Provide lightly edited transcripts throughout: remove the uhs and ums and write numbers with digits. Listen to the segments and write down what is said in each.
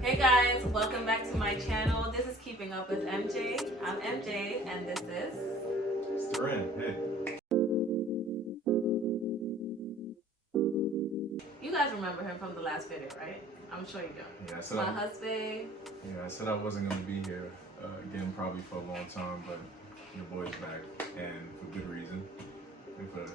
Hey guys, welcome back to my channel. This is Keeping Up with MJ. I'm MJ and this is... Ren. Hey. You guys remember him from the last video, right? I'm sure you do. Yeah, I said my Husbae. Yeah, I said I wasn't going to be here again probably for a long time, but your boy's back, and for good reason, and for an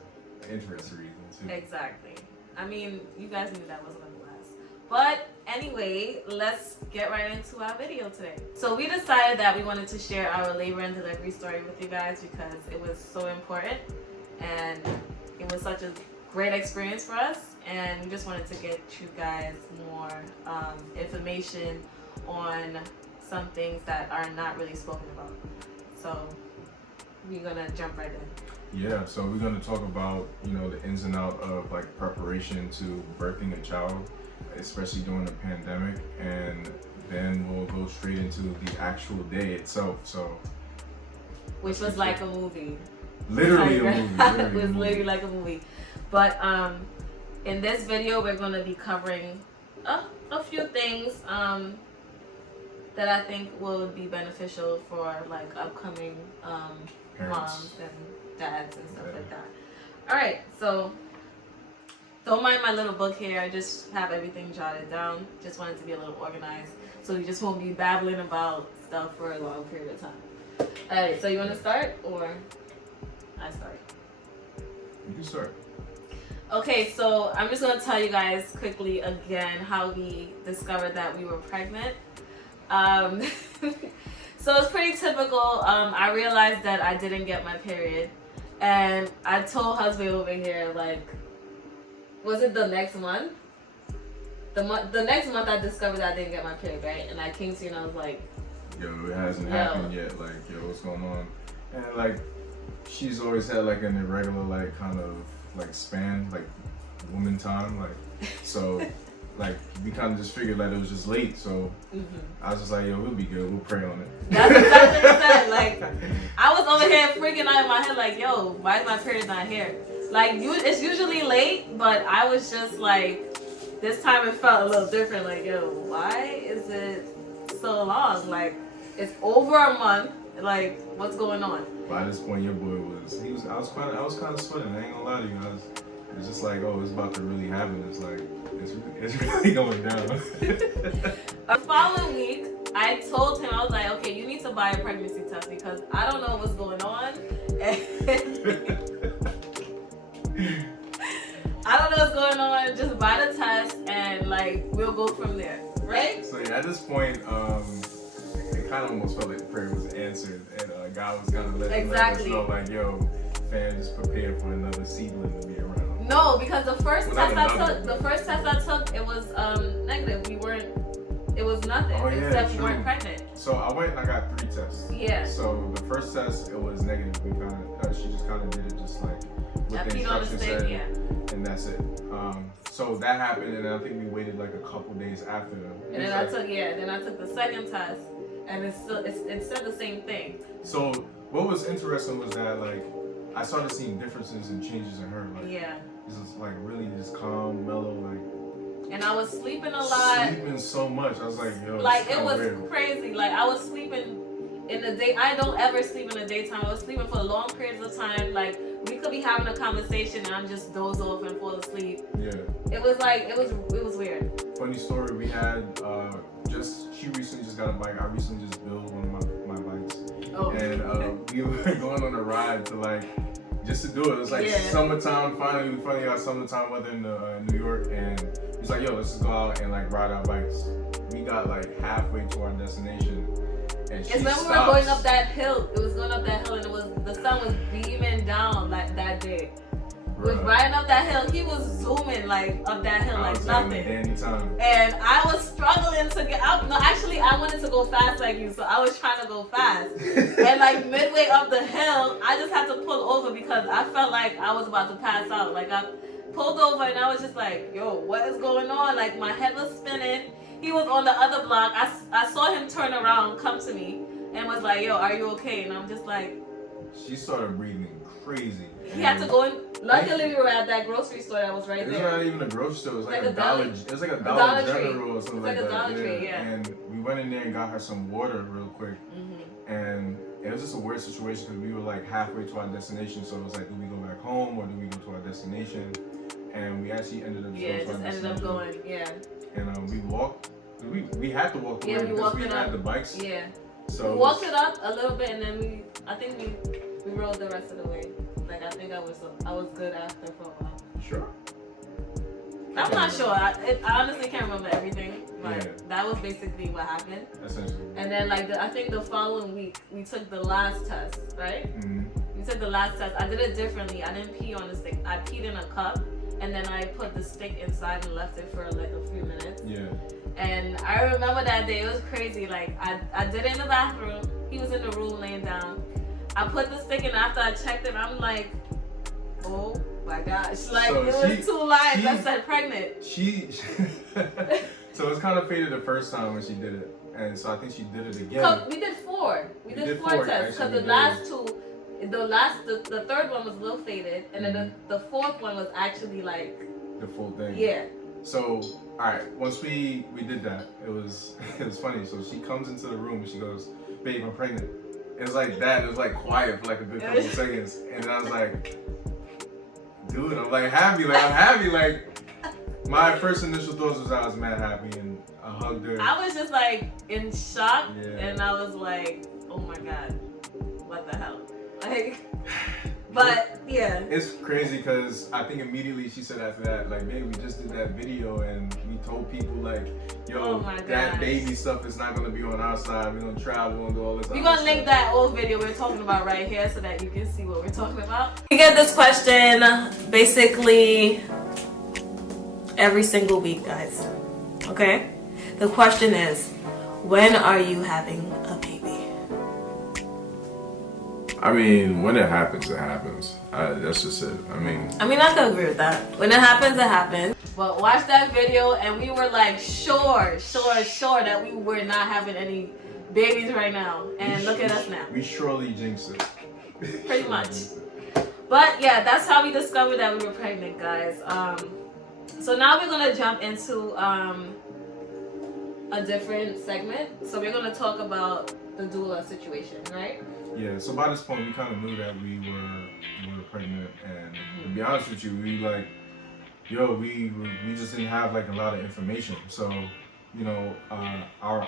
interesting reason too. Exactly. I mean, you guys knew that wasn't going to last. But anyway, let's get right into our video today. So we decided that we wanted to share our labor and delivery story with you guys because it was so important and it was such a great experience for us, and we just wanted to get you guys more information on some things that are not really spoken about. So we're gonna jump right in. Yeah, so we're going to talk about, the ins and outs of like preparation to birthing a child, especially during the pandemic, and then we'll go straight into the actual day itself. So, which was like a movie. Literally a movie. It was literally like a movie. But in this video, we're going to be covering a few things that I think will be beneficial for like upcoming moms and dads and stuff like that. All right, so don't mind my little book here. I just have everything jotted down. Just wanted to be a little organized, so you just won't be babbling about stuff for a long period of time. All right, so you want to start or I start? You can start. Okay, so I'm just gonna tell you guys quickly again how we discovered that we were pregnant. So it's pretty typical. I realized that I didn't get my period, and I told Husbae over here, like, was it the next month? The next month I discovered that I didn't get my period, right? And I came to you and I was like, yo, it hasn't happened yet. Like, yo, what's going on? And like, she's always had like an irregular, like, kind of like span, like woman time, like, so. Like, we kind of just figured that it was just late, so I was just like, yo, we'll be good, we'll pray on it. That's exactly what I said. Like, I was over here freaking out in my head, like, yo, why is my period not here? Like, it's usually late, but I was just like, this time it felt a little different. Like, yo, why is it so long? Like, it's over a month. Like, what's going on? By this point, your boy I was kind of sweating. I ain't gonna lie to you. It was just like, oh, it's about to really happen. It's like, it's really going down. The following week, I told him, I was like, okay, you need to buy a pregnancy test because I don't know what's going on. I don't know what's going on. Just buy the test and like we'll go from there, right? So yeah, at this point, it kind of almost felt like the prayer was answered, and God was kind of letting us know, like, yo, fam, just prepare for another seedling to be around. No, because the first test I took, it was negative. It was nothing except we weren't pregnant. So I went and I got 3 tests. Yeah. So the first test, it was negative. She just kind of did it just like what the instructions said, and that's it. So that happened, and I think we waited like a couple days after. And then I took the second test, and it said the same thing. So what was interesting was that like I started seeing differences and changes in her. Like, this is like really just calm, mellow, like. And I was sleeping a lot. Sleeping so much. I was like, yo. Like, it was crazy. Like, I was sleeping in the day. I don't ever sleep in the daytime. I was sleeping for long periods of time. Like, we could be having a conversation and I'm just doze off and fall asleep. Yeah. It was like, it was weird. Funny story, we had she recently just got a bike. I recently just built one of my bikes. Oh. And we were going on a ride to like, just to do it. It was like summertime, finally got summertime weather in New York, and he was like, yo, let's just go out and like ride our bikes. We got like halfway to our destination, and she when we were going up that hill. It was going up that hill, and the sun was beaming down like that day. We was riding up that hill. He was zooming like up that hill like nothing. And I was struggling to get out. No, actually, I wanted to go fast like you, so I was trying to go fast. And like midway up the hill, I just had to pull over because I felt like I was about to pass out. Like I pulled over and I was just like, yo, what is going on? Like my head was spinning. He was on the other block. I saw him turn around, come to me, and was like, yo, are you okay? And I'm just like. She started breathing crazy. He had to go in. Luckily, we were at that grocery store that was right there. It's not even a grocery store. It was like a Dollar. It was like a Dollar General or something like that. It's like a Dollar Tree, yeah. And we went in there and got her some water real quick. And it was just a weird situation because we were like halfway to our destination. So it was like, do we go back home or do we go to our destination? And we actually ended up going, yeah. And we walked. We had to walk away because we had the bikes. Yeah. So we walked it up a little bit, and then I think we rode the rest of the way. Like I think I was good after for a while. Sure. I'm not sure. I honestly can't remember everything. But that was basically what happened. Essentially. And then I think the following week we took the last test, right? We took the last test. I did it differently. I didn't pee on the stick. I peed in a cup, and then I put the stick inside and left it for like a few minutes. Yeah. And I remember that day. It was crazy. Like I did it in the bathroom. He was in the room laying down. I put the stick in after I checked it. I'm like, oh my gosh! Like so it was 2 lines that said pregnant. So it was kind of faded the first time when she did it, and so I think she did it again. We did 4. We did 4 tests because the last 2, the third one was a little faded, and then the 4th one was actually like the full thing. Yeah. So all right, once we did that, it was funny. So she comes into the room and she goes, "Babe, I'm pregnant." It was like that. It was like quiet for like a good couple of seconds, and then I was like, "Dude, I'm like happy. Like I'm happy. Like." My first initial thoughts was I was mad happy and I hugged her. I was just like in shock and I was like, oh my god, what the hell? Like, but yeah. It's crazy because I think immediately she said after that, like, man, we just did that video and we told people like, yo, that baby stuff is not gonna be on our side. We're gonna travel and do all this. We're gonna link that old video we're talking about right here so that you can see what we're talking about. We get this question basically every single week, guys. Okay? The question is, when are you having a baby? I mean, when it happens, it happens. That's just it. I mean, I can agree with that. When it happens, it happens. But watch that video and we were like sure that we were not having any babies right now. And look at us now. We surely jinxed it. Pretty much. But yeah, that's how we discovered that we were pregnant, guys. So now we're gonna jump into a different segment. So we're gonna talk about the doula situation, right? Yeah. So by this point, we kind of knew that we were pregnant, and to be honest with you, we like, we just didn't have like a lot of information. So, you know, our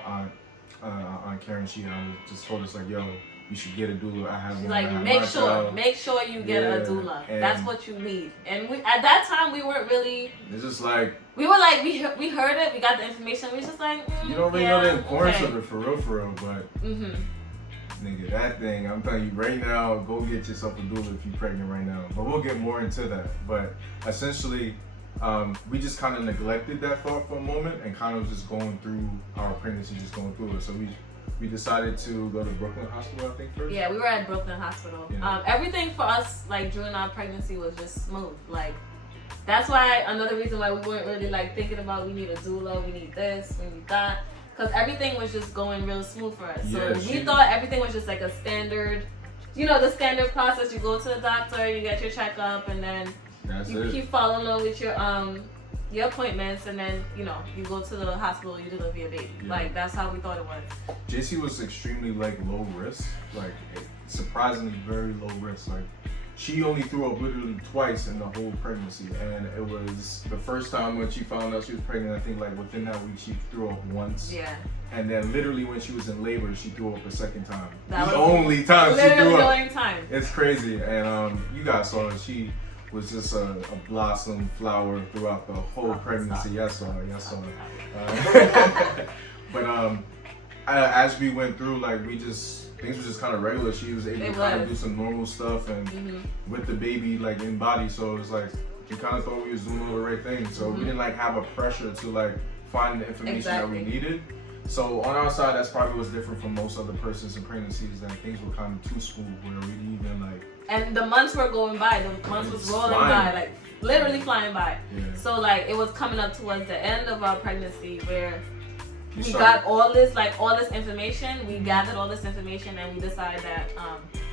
aunt Karen, she just told us like, yo, you should get a doula. She's like, make sure you get a doula. That's what you need. And at that time we weren't really. It's just like we were like we heard it, we got the information. We was just like, you don't really know the importance of it for real. But nigga, that thing, I'm telling you right now, go get yourself a doula if you're pregnant right now. But we'll get more into that. But essentially, we just kind of neglected that thought for a moment and kind of just going through our pregnancy, just going through it. So we decided to go to Brooklyn Hospital, I think, first. Yeah, we were at Brooklyn Hospital. Yeah. Everything for us, like, during our pregnancy was just smooth. Like, that's why, another reason why we weren't really, like, thinking about we need a doula, we need this, we need that. Because everything was just going real smooth for us. So we thought everything was just, like, a standard, you know, the standard process. You go to the doctor, you get your checkup, and then you keep following along with your appointments, and then you go to the hospital, you deliver your baby. Like that's how we thought it was. JC was extremely like low risk, like surprisingly very low risk. Like she only threw up literally twice in the whole pregnancy, and it was the first time when she found out she was pregnant. I think like within that week she threw up once. Yeah. And then literally when she was in labor, she threw up a second time. That was the only time she threw up. Literally the only time. It's crazy, and you guys saw it. She was just a blossom flower throughout the whole pregnancy. Yes, sir. But as we went through, like things were just kind of regular. She was able to kind of do some normal stuff, and with the baby like in body, so it was like we kind of thought we was doing all the right thing. So we didn't like have a pressure to like find the information that we needed. So on our side, that's probably what's different from most other persons in pregnancies, that things were kind of too smooth where we didn't even like. And the months were going by. The months was rolling by, like literally flying by. Yeah. So like it was coming up towards the end of our pregnancy where we got all this information. We gathered all this information and we decided that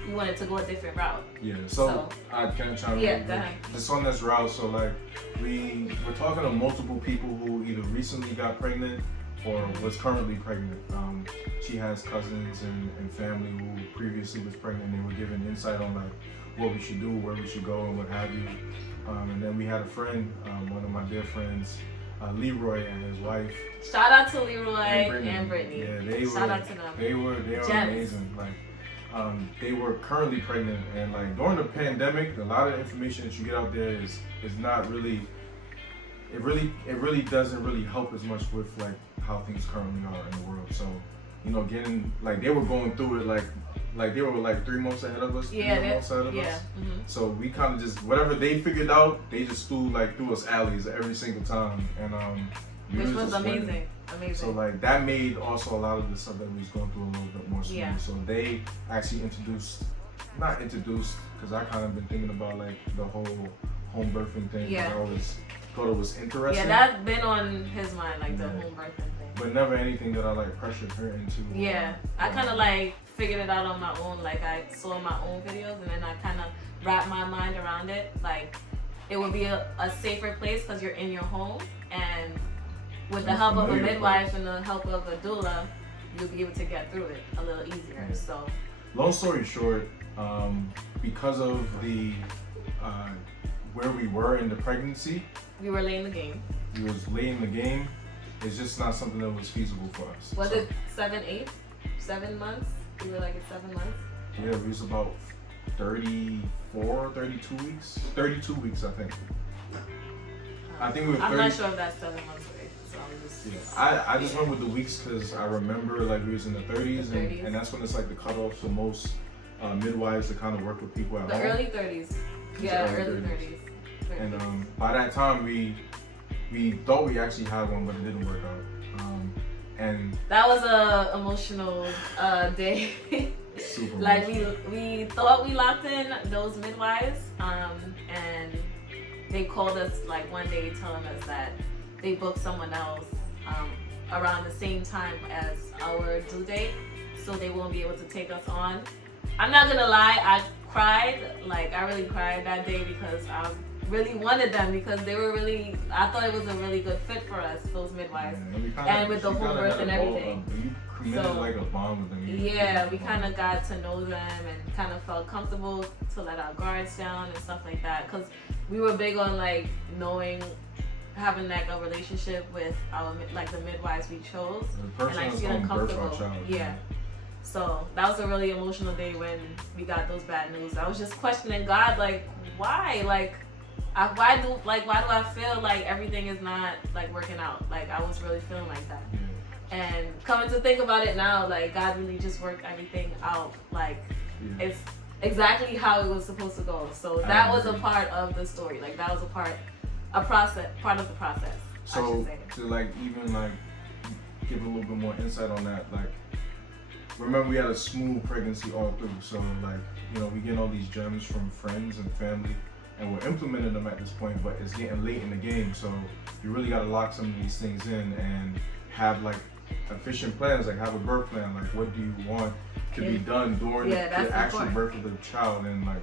we wanted to go a different route. Yeah, so I can chime in. Yeah, go ahead. Just on this route, so like we're talking to multiple people who either recently got pregnant or was currently pregnant. She has cousins and family who previously was pregnant. They were giving insight on like what we should do, where we should go, and what have you. And then we had a friend, one of my dear friends, Leroy, and his wife. Shout out to Leroy and Brittany. Yeah, shout out to them. They were amazing. Like, they were currently pregnant, and like during the pandemic, a lot of information that you get out there is not really. It really doesn't really help as much with like how things currently are in the world. So, you know, getting like they were going through it like they were like 3 months ahead of us. Yeah, 3 months ahead of us. Mm-hmm. So we kind of just whatever they figured out, they just threw us alleys every single time, and which was amazing. Amazing. So like that made also a lot of the stuff that we was going through a little bit more smooth. Yeah. So they actually not introduced, because I kind of been thinking about like the whole home birthing thing. Yeah. I always thought it was interesting. Yeah, that's been on his mind, like the home birthing thing. But never anything that I like pressured her into. Yeah, I kind of like figured it out on my own. Like I saw my own videos, and then I kind of wrapped my mind around it. Like it would be a safer place because you're in your home, and with the help of a midwife and the help of a doula, you'll be able to get through it a little easier. Yeah. So, long story short, because of the where we were in the pregnancy, we were late in the game. We was late in the game. It's just not something that was feasible for us. Was it 7 months? We were like at 7 months. Yeah, we was about 32 weeks. 32 weeks, I think. I think we were. I'm not sure if that's 7 months away. So I'm just. Yeah, I just went with the weeks because I remember like we was in the 30s, and that's when it's like the cutoff for most midwives to kind of work with people at home. The early 30s. Yeah, early 30s. And by that time we thought we actually had one, but it didn't work out. And that was a emotional day. Super like emotional. we thought we locked in those midwives, and they called us like one day telling us that they booked someone else around the same time as our due date, so they won't be able to take us on. I'm not gonna lie, I cried. Like I really cried that day because I really wanted them, because they were really, I thought it was a really good fit for us, those midwives. Yeah, and with the home birth and everything. You committed like a bond with them. Yeah, we kind of got to know them and kind of felt comfortable to let our guards down and stuff like that, because we were big on like having like a relationship with our like the midwives we chose, and like feeling comfortable. Yeah. So that was a really emotional day when we got those bad news. I was just questioning God, like why, why do I feel like everything is not like working out? Like I was really feeling like that. And coming to think about it now, like God really just worked everything out. Like it's exactly how it was supposed to go. So that was a part of the story. Like that was part of the process. So to like even like give a little bit more insight on that, like remember we had a smooth pregnancy all through. So like, you know, we getting all these gems from friends and family, and we're implementing them at this point, but it's getting late in the game. So you really got to lock some of these things in and have like efficient plans, like have a birth plan, like what do you want to be done during the actual birth of the child. And like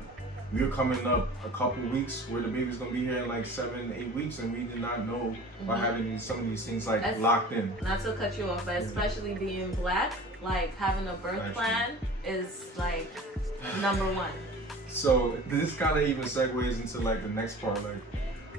we were coming up a couple weeks where the baby's gonna be here in like 7-8 weeks, and we did not know by having some of these things like locked in. Not to cut you off, but especially being Black, like having a birth plan is like number one. So this kind of even segues into like the next part. Like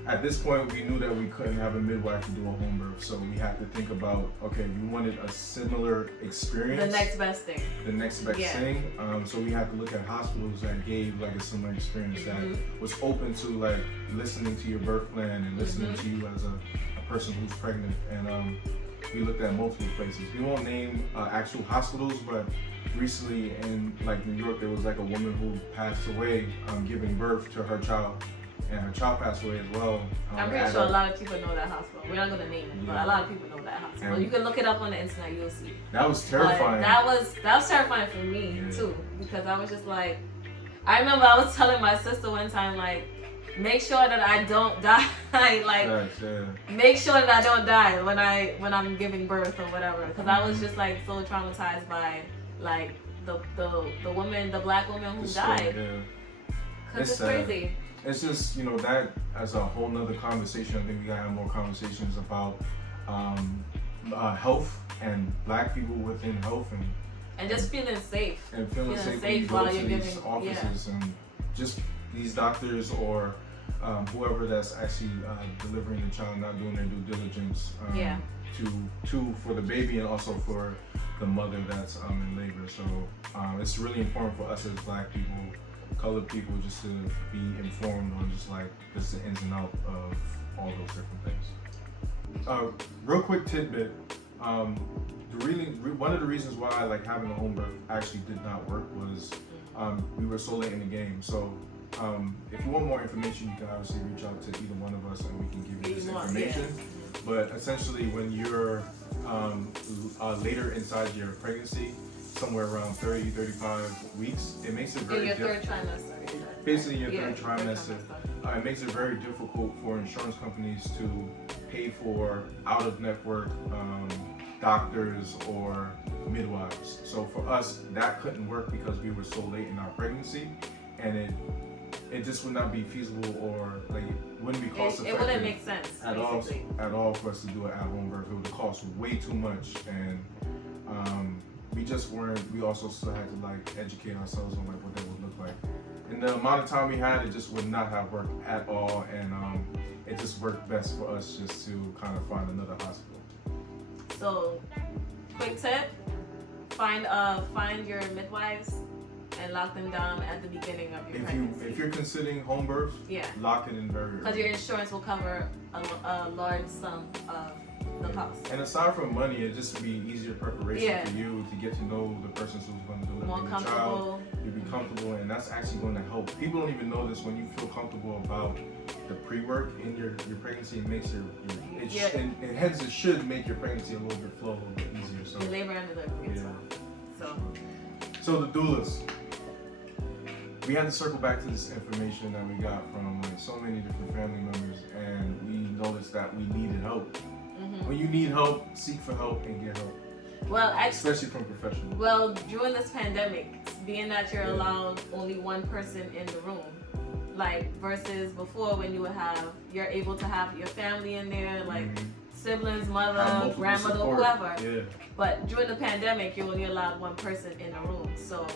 at this point, we knew that we couldn't have a midwife to do a home birth, so we had to think about, okay, we wanted a similar experience. The next best thing. The next best thing. So we had to look at hospitals that gave like a similar experience that was open to like listening to your birth plan and listening to you as a person who's pregnant. And we looked at multiple places. We won't name actual hospitals, but recently in like New York, there was like a woman who passed away giving birth to her child, and her child passed away as well. I'm pretty sure a lot of people know that hospital. We're not going to name it, but a lot of people know that hospital. And you can look it up on the internet, you'll see. That was terrifying. That was terrifying for me too, because I was just like, I remember I was telling my sister one time, like, make sure that I don't die. Make sure that I don't die when I'm giving birth or whatever, because I was just like so traumatized by like the woman, the black woman who died. Because it's crazy. It's just, you know, that as a whole nother conversation. I think we gotta have more conversations about health and black people within health and just feeling safe. And feeling safe when you go to these offices and just these doctors or whoever that's actually delivering the child not doing their due diligence to for the baby and also for the mother that's in labor. So it's really important for us as black people, colored people, just to be informed on just like just the ins and outs of all those different things. Real quick tidbit. One of the reasons why like having a home birth actually did not work was we were so late in the game. So if you want more information, you can obviously reach out to either one of us and we can give you this information. But essentially, when you're later inside your pregnancy, somewhere around 30-35 weeks, it makes it very third trimester. Basically, your third trimester. It makes it very difficult for insurance companies to pay for out-of-network doctors or midwives. So for us, that couldn't work because we were so late in our pregnancy, and it just would not be feasible or like it wouldn't be cost effective. It wouldn't make sense at all for us to do an at-home birth. It would cost way too much, and we just weren't. We also still had to like educate ourselves on like what that would look like. And the amount of time we had, it just would not have worked at all, and it just worked best for us just to kind of find another hospital. So, quick tip: find your midwives and lock them down at the beginning of your pregnancy. If you're considering home birth, lock it in very early. Because your insurance will cover a large sum of the cost. And aside from money, it just be easier preparation for you to get to know the person who's going to deliver your child. You'll be comfortable, and that's actually going to help. People don't even know this. When you feel comfortable about the pre-work in your pregnancy, it makes it should make your pregnancy a little bit flow, a little bit easier. So your labor and delivery. So the doulas. We had to circle back to this information that we got from like so many different family members, and we noticed that we needed help. When you need help, seek for help and get help. Well, especially from professionals. Well, during this pandemic, being that you're allowed only one person in the room, like versus before when you're able to have your family in there, like siblings, mother, grandmother, whoever. Yeah. But during the pandemic, you're only allowed one person in the room, so.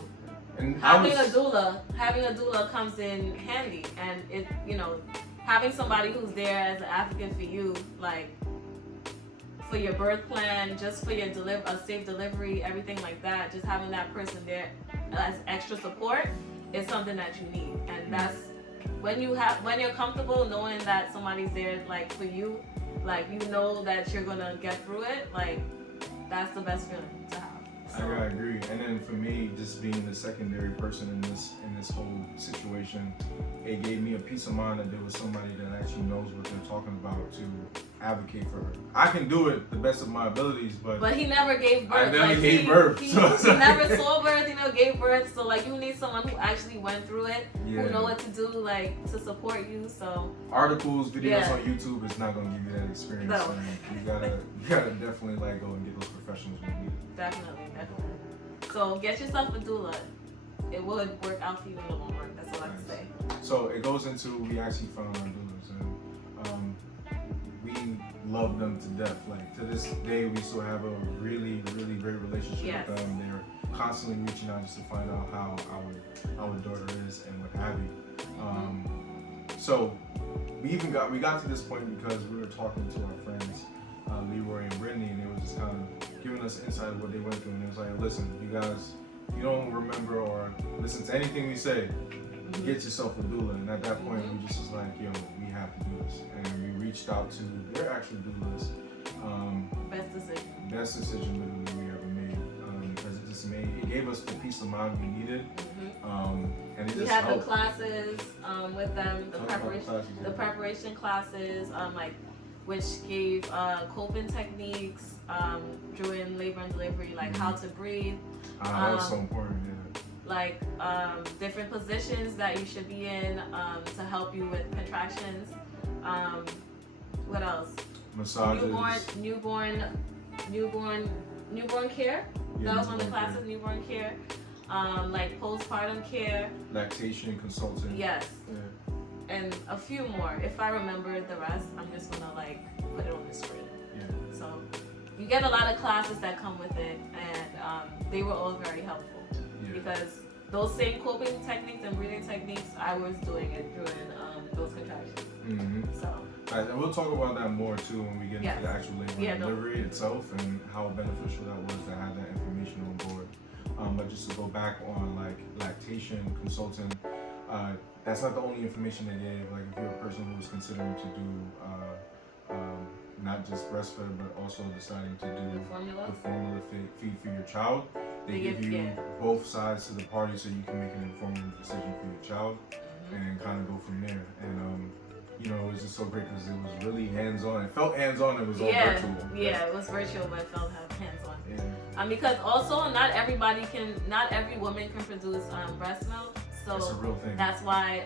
And having a doula comes in handy, and it, you know, having somebody who's there as an advocate for you, like for your birth plan, just for your safe delivery, everything like that. Just having that person there as extra support is something that you need, and that's when you're comfortable knowing that somebody's there, like for you, like you know that you're gonna get through it. Like that's the best feeling to have. I gotta agree. And then for me, just being the secondary person in this whole situation, it gave me a peace of mind that there was somebody that actually knows what they're talking about to advocate for her. I can do it the best of my abilities, but he never gave birth. I never gave birth. He never saw birth. He never gave birth. So like you need someone who actually went through it, who know what to do, like to support you. So articles, videos on YouTube is not gonna give you that experience. No. And you gotta definitely like go and get those professionals when you need it. Definitely. So get yourself a doula. It would work out for you in the long run. That's all I can say. So it goes into, we actually found our doulas, and we love them to death. Like to this day, we still have a really, really great relationship with them. They're constantly reaching out just to find out how our daughter is and what have you. So we got to this point because we were talking to our friends, Leroy and Brittany, and they were just kind of giving us insight of what they went through. And it was like, listen, you guys, you don't remember or listen to anything we say, get yourself a doula. And at that point, we just was like, yo, we have to do this. And we reached out to their actual doulas. Best decision literally we ever made, because it gave us the peace of mind we needed. And it we just had helped. The classes with them, the preparation classes, which gave coping techniques during labor and delivery, like how to breathe. That was so important, Like different positions that you should be in to help you with contractions. What else? Massages. Newborn care. That was one of the classes, newborn care. like postpartum care, lactation consultant. yes, Yeah. and a few more. If I remember the rest, I'm just gonna like put it on the screen. Yeah. So you get a lot of classes that come with it, and they were all very helpful because those same coping techniques and breathing techniques, I was doing it during those contractions. Mm-hmm. So. Right, and we'll talk about that more too when we get into the actual labor and delivery itself and how beneficial that was to have that information on board. But just to go back on like lactation consultant, that's not the only information they gave. Like if you're a person who is considering to do not just breastfed but also deciding to do the formula feed for your child, they give you both sides to the party so you can make an informed decision for your child and kind of go from there. And you know, it was just so great because it was really hands-on. It felt hands-on. It was all virtual. Yeah, it was virtual, but it felt hands-on. Yeah. Because also not every woman can produce breast milk. So it's a real thing. That's why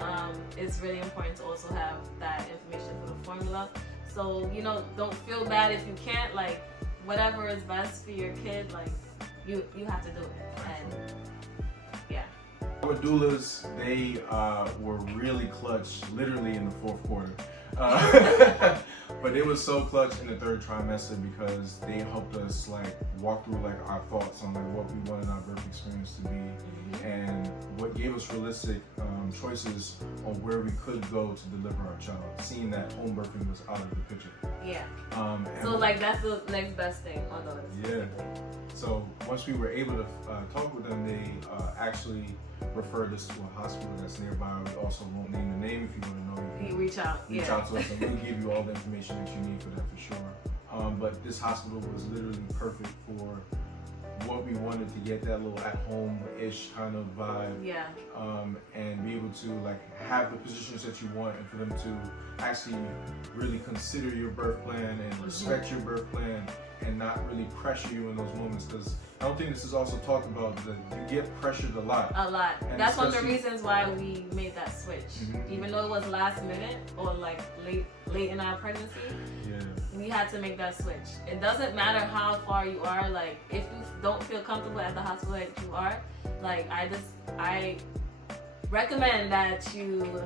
it's really important to also have that information for the formula. So, you know, don't feel bad if you can't, like, whatever is best for your kid, like, you have to do it. And yeah. Our doulas, they were really clutch, literally in the fourth quarter. But it was so clutch in the third trimester because they helped us like walk through like our thoughts on like what we wanted our birth experience to be and what gave us realistic choices on where we could go to deliver our child, seeing that home birthing was out of the picture. Yeah. So like that's the next best thing on those. Yeah. So once we were able to talk with them, they actually referred us to a hospital that's nearby. We also won't name the name. If you want to know, you can reach out. Reach out to us, and we'll give you all the information that you need for that for sure. But this hospital was literally perfect for what we wanted to get, that little at-home-ish kind of vibe. Yeah. And be able to like have the positions that you want, and for them to actually really consider your birth plan and respect your birth plan, and not really pressure you in those moments. Because I don't think this is also talked about that you get pressured a lot. A lot. And that's one of the reasons why we made that switch. Even though it was last minute or like late in our pregnancy, we had to make that switch. It doesn't matter how far you are. Like if you don't feel comfortable at the hospital that you are, like I recommend that you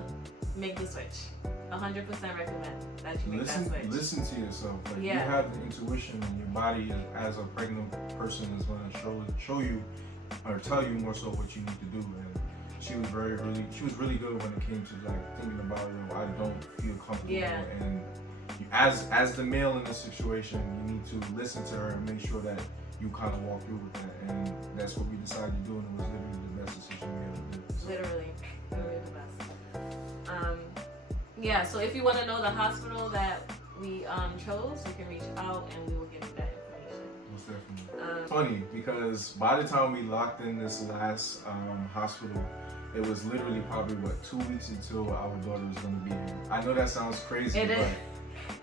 make the switch. 100% recommend that you make that switch. Listen to yourself. Like you have the intuition, and your body as a pregnant person is going to show you or tell you more so what you need to do. And she was really good when it came to like thinking about, you know, I don't feel comfortable. And you, as the male in this situation, you need to listen to her and make sure that you kind of walk through with that. And that's what we decided to do, and it was literally the best decision we ever did. So. Literally the best. Yeah, so if you want to know the hospital that we chose, you can reach out and we will give you that information. Most definitely. Funny, because by the time we locked in this last hospital, it was literally probably 2 weeks until our daughter was going to be here. I know that sounds crazy, but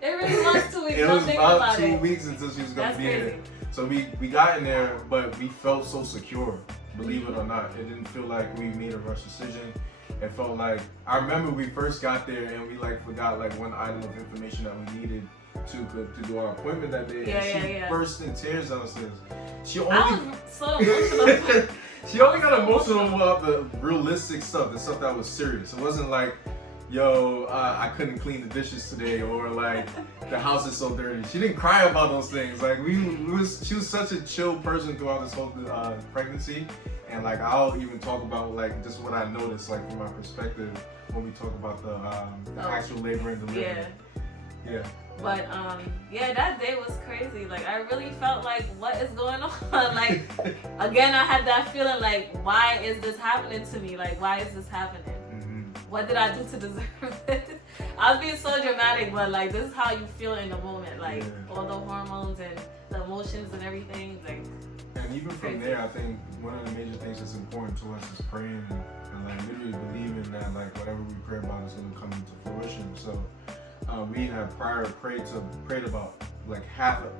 it really was 2 weeks. It was about 2 weeks until she was going to be here. So we got in there, but we felt so secure, believe it or not. It didn't feel like we made a rush decision. It felt like, I remember we first got there and we like forgot like one item of information that we needed to do our appointment that day. She burst in tears downstairs. I was so emotional. She only got emotional about the realistic stuff, the stuff that was serious. It wasn't like, yo, I couldn't clean the dishes today, or like the house is so dirty. She didn't cry about those things. Like she was such a chill person throughout this whole pregnancy. And like I'll even talk about like just what I noticed like from my perspective when we talk about the actual labor and delivery. Yeah. But that day was crazy. Like I really felt like, what is going on? Like again, I had that feeling like, why is this happening to me? Like why is this happening? What did I do to deserve this? I was being so dramatic, but like this is how you feel in the moment. Like all the hormones and the emotions and everything. Like. And even from there, I think one of the major things that's important to us is praying and like literally believing that like whatever we pray about is going to come into fruition. So we have prayed about like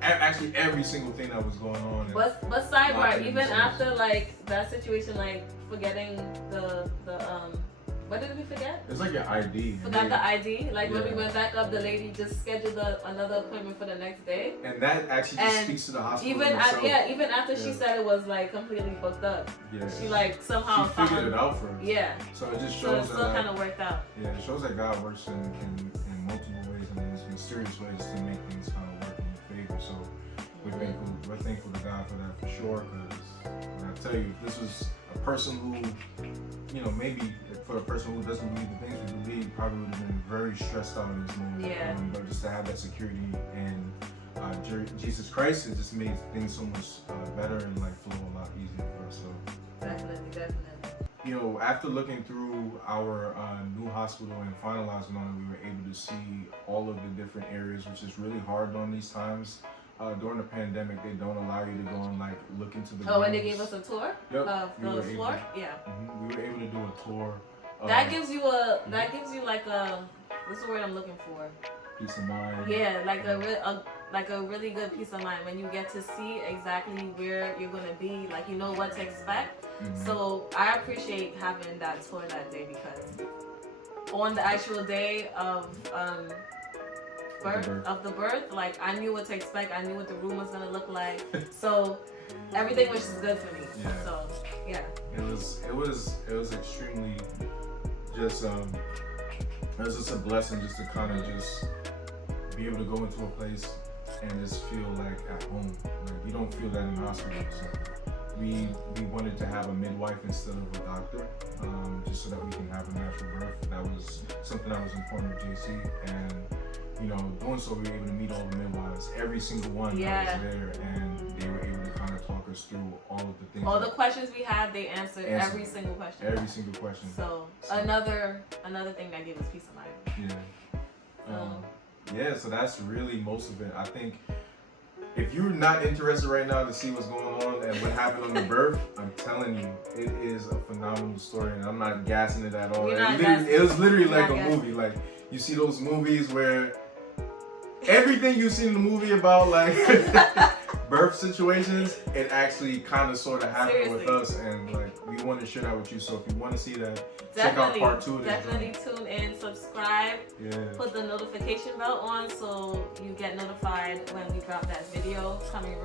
actually every single thing that was going on. But sidebar, even after like that situation, like forgetting the What did we forget? It's like your ID. Forgot the ID. Like when we went back up, the lady just scheduled another appointment for the next day. And that actually just speaks to the hospital. Even after she said it was like completely booked up. Yeah. She like somehow she figured it out for us. Yeah. So it just shows so it still kind of worked out. Yeah, it shows that God works in multiple ways and in mysterious ways to make things kind of work in your favor. So we're thankful to God for that for sure. Because I tell you, if this was a person who, you know, maybe for a person who doesn't believe the things we believe, probably would have been very stressed out in this moment. Yeah. But just to have that security in Jesus Christ, it just made things so much better and like flow a lot easier for us. So Definitely. You know, after looking through our new hospital and finalizing on it, we were able to see all of the different areas, which is really hard on these times. During the pandemic, they don't allow you to go and like look into the. When they gave us a tour of the floor, we were able to do a tour. That gives you like a, what's the word I'm looking for? Peace of mind. Yeah, like a really good peace of mind when you get to see exactly where you're gonna be, like you know what to expect. So I appreciate having that tour that day because on the actual day of the birth, like I knew what to expect. I knew what the room was gonna look like. So everything was just good for me. Yeah. So yeah. It was extremely just it was just a blessing just to kind of just be able to go into a place and just feel like at home. Like you don't feel that in the hospital. So we wanted to have a midwife instead of a doctor, just so that we can have a natural birth. That was something that was important to JC, and you know, doing so we were able to meet all the midwives, every single one that was there, and they were able to kind of talk us through all of the things. All the questions we had, they answered every single question. Every single question. So another thing that gave us peace of mind. Yeah. So that's really most of it. I think if you're not interested right now to see what's going on and what happened on the birth, I'm telling you, it is a phenomenal story, and I'm not gassing it at all. It was literally like a movie. Like you see those movies where everything you see in the movie about like birth situations, it actually kind of sort of happened with us, and like we want to share that with you. So if you want to see that, check out part 2 of this. Definitely tune in, subscribe, put the notification bell on so you get notified when we drop that video coming